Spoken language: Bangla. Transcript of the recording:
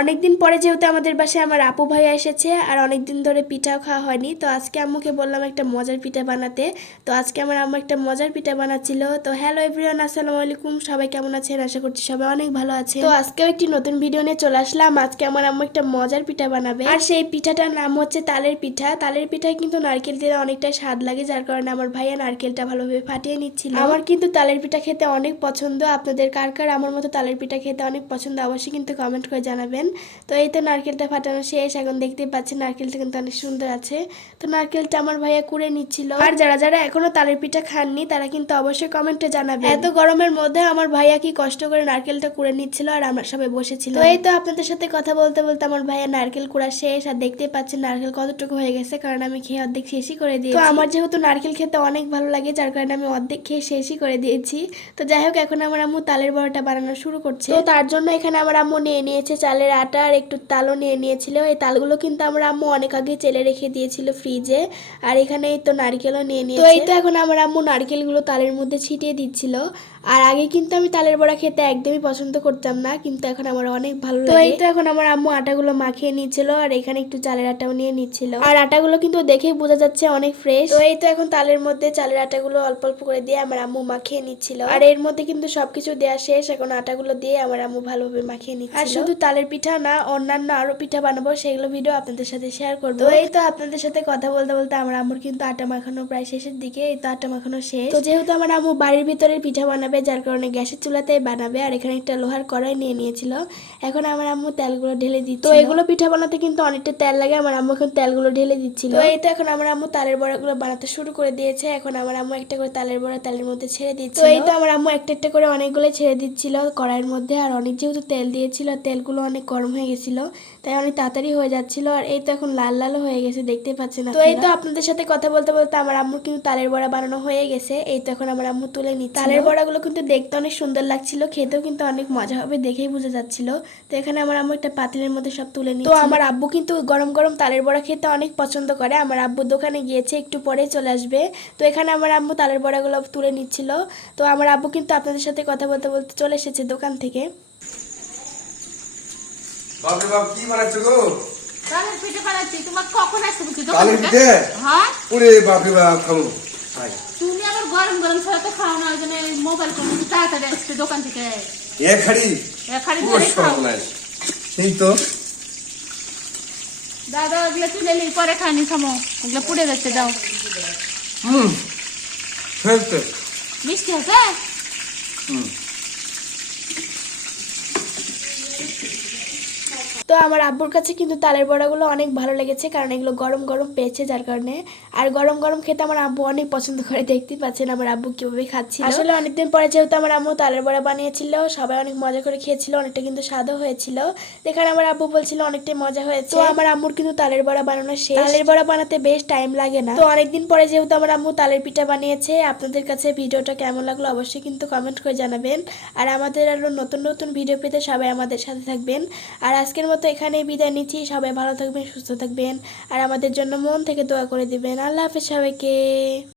অনেকদিন পরে যেহেতু আমাদের বাসায় আমার আপু ভাইয়া এসেছে আর অনেকদিন ধরে পিঠাও খাওয়া হয়নি, তো আজকে আম্মুকে বললাম একটা মজার পিঠা বানাতে। তো আজকে আমার আম্মু একটা মজার পিঠা বানাচ্ছিল। তো হ্যালো এভরিওয়ান, আসসালামু আলাইকুম, সবাই কেমন আছেন? আশা করছি সবাই অনেক ভালো আছে। তো আজকেও একটি নতুন ভিডিও নিয়ে চলে আসলাম। আজকে আমার আম্মু একটা মজার পিঠা বানাবে, আর সেই পিঠাটার নাম হচ্ছে তালের পিঠা। তালের পিঠায় কিন্তু নারকেল দিলে অনেকটা স্বাদ লাগে, যার কারণে আমার ভাইয়া নারকেলটা ভালোভাবে ফাটিয়ে নিচ্ছিল। আমার কিন্তু তালের পিঠা খেতে অনেক পছন্দ। আপনাদের কার কার আমার মতো তালের পিঠা খেতে অনেক পছন্দ অবশ্যই কিন্তু কমেন্ট করে জানাবেন। তো এই তো নারকেলটা ফাটানো শেষ। এখন দেখতে পাচ্ছেন নারকেলটা কিন্তু অনেক সুন্দর আছে। তো নারকেলটা আমার ভাইয়া কুড়ে নিচ্ছিল। আর যারা যারা এখনো তালের পিঠা খাননি তারা কিন্তু অবশ্যই কমেন্টে জানাবেন এত গরমের মধ্যে আমার ভাইয়া কি কষ্ট করে নারকেলটা কুড়ে নিচ্ছিল আর আমরা সবাই বসেছিল। তো এই তো আপনাদের সাথে কথা বলতে বলতে আমার ভাইয়া নারকেল কুড়া শেষ। আর দেখতে পাচ্ছেন নারকেল কতটুকু হয়ে গেছে, কারণ আমি খেয়ে অর্ধেক শেষই করে দিয়েছি। তো আমার যেহেতু নারকেল খেতে অনেক ভালো লাগে, যার কারণে আমি অর্ধেক খেয়ে শেষই করে দিয়েছি। তো যাই হোক, এখন আমার আম্মু তালের বড়াটা বানানো শুরু করছে। তো তার জন্য এখানে আমার আম্মু নিয়ে নিয়েছে চালের আটা আর একটু তালও নিয়ে নিয়েছিল। এই তালগুলো কিন্তু আমার আম্মু অনেক আগে চেলে রেখে দিয়েছিল ফ্রিজে। আর এখানে এই তো নারকেলও নিয়ে নিয়েছে। তো এই তো এখন আমার আম্মু নারকেলগুলো তালের মধ্যে ছিটিয়ে দিচ্ছিল। আর আগে কিন্তু আমি তালের বড়া খেতে একদমই পছন্দ করতাম না, কিন্তু এখন আমার অনেক ভালো লাগে। তো এই তো এখন আমার আম্মু আটাগুলো মাখিয়ে নিচ্ছিল আর এখানে একটু চালের আটাও নিয়ে নিচ্ছিল। আর আটাগুলো কিন্তু দেখেই বোঝা যাচ্ছে অনেক ফ্রেশ। তো এই তো এখন তালের মধ্যে চালের আটাগুলো অল্প অল্প করে দিয়ে আমার আম্মু মাখিয়ে নিচ্ছিল। আর এর মধ্যে কিন্তু সবকিছু দেওয়া শেষ। এখন আটাগুলো দিয়ে আমার আম্মু ভালোভাবে মাখিয়ে নিচ্ছিল। আর শুধু তালের পিঠা না, অন্যান্য আরো পিঠা বানাবো, সেগুলো ভিডিও আপনাদের সাথে শেয়ার করবো। তো এই তো আপনাদের সাথে কথা বলতে বলতে আমার আম্মুর কিন্তু আটা মাখানো প্রায় শেষের দিকে। এই তো আটা মাখানো শেষ। তো যেহেতু আমার আম্মু বাড়ির ভিতরে পিঠা বানাবে, যার কারণে গ্যাসের চুলাতেই বানাবে। আর এখানে একটা লোহার কড়াই নিয়ে নিয়েছিল। এখন আমার আম্মু তেলগুলো ঢেলে দিচ্ছে। তো এগুলো পিঠা বানাতে কিন্তু অনেকটা তেল লাগে, আমার আম্মু এখন তেলগুলো ঢেলে দিচ্ছিল। তো এই তো এখন আমার আম্মু তালের বড়াগুলো বানাতে শুরু করে দিয়েছে। এখন আমার আম্মু একটা করে তালের বড়া তালের মধ্যে ছেড়ে দিচ্ছে। তো এই তো আমার আম্মু একটা একটা করে অনেকগুলো ছেড়ে দিচ্ছিল কড়াইয়ের মধ্যে। আর অনেক যেহেতু তেল দিয়েছিল, তেলগুলো অনেক গরম হয়ে গেছিল, তাই অনেক তাড়াতাড়ি হয়ে যাচ্ছিল। আর এই তো এখন লাল লালও হয়ে গেছে, দেখতে পাচ্ছেন। তো এই তো আপনাদের সাথে কথা বলতে বলতে আমার আম্মুর কিন্তু তালের বড়া বানানো হয়ে গেছে। এই তো এখন আমার আম্মু তুলে নিচ্ছে। তালের বড়াগুলো কিন্তু দেখতে অনেক সুন্দর লাগছিল, খেতেও কিন্তু অনেক মজা হবে দেখেই বোঝা যাচ্ছিল। তো এখানে আমার আম্মু একটা পাতিলের মধ্যে সব তুলে নিচ্ছে। তো আমার আব্বু কিন্তু গরম গরম তালের বড়া খেতে অনেক পছন্দ করে। আমার আব্বু দোকানে গিয়েছে, একটু পরেই চলে আসবে। তো এখানে আমার আম্মু তালের বড়াগুলো তুলে নিচ্ছিল। তো আমার আব্বু কিন্তু আপনাদের সাথে কথা বলতে বলতে চলে এসেছে দোকান থেকে। বাপরে বাপ, কি বানাচ্ছো গো? তালের পিঠে বানাচ্ছি। তোমার কখন আসতে বলছি? তালের পিঠে? হ্যাঁ। ওরে বাপরে বাপ, খাবো। তুমি আবার গরম গরম ছাড়া তো খাও না, ওই জন্য মোবাইল ফোন তাড়াতাড়ি আসছে দোকান থেকে। এক হাড়ি? এক হাড়ি ধরে খাও। সেই তো। দাদা ওগুলো তুলে নিই, পরে খানি থামো, ওগুলো পুড়ে যাচ্ছে। যাও। ফেলতে। মিষ্টি আছে? তো আমার আব্বুর কাছে কিন্তু তালের বড়াগুলো অনেক ভালো লেগেছে, কারণ এগুলো গরম গরম পেয়েছে, যার কারণে। আর গরম গরম খেতে আমার আব্বু অনেক পছন্দ করে, দেখতেই পাচ্ছেন আমার আব্বু কিভাবে খাচ্ছিল। আসলে অনেকদিন পরে যেহেতু আমার আম্মু তালের বড়া বানিয়েছিল, সবাই অনেক মজা করে খেয়েছিল, অনেকটা কিন্তু স্বাদও হয়েছিল। এখানে আমার আব্বু বলছিল অনেকটাই মজা হয়েছে। তো আমার আম্মুর কিন্তু তালের বড়া বানানো শেষ। তালের বড়া বানাতে বেশ টাইম লাগে না। তো অনেকদিন পরে যেহেতু আমার আম্মু তালের পিঠা বানিয়েছে, আপনাদের কাছে ভিডিওটা কেমন লাগলো অবশ্যই কিন্তু কমেন্ট করে জানাবেন। আর আমাদের আরো নতুন নতুন ভিডিও পেতে সবাই আমাদের সাথে থাকবেন। আর আজকের মতো এখানেই বিদায় নিচ্ছি। সবাই ভালো থাকবেন, সুস্থ থাকবেন, আর আমাদের জন্য মন থেকে দোয়া করে দিবেন। আল্লাহ হাফেজ সবাইকে।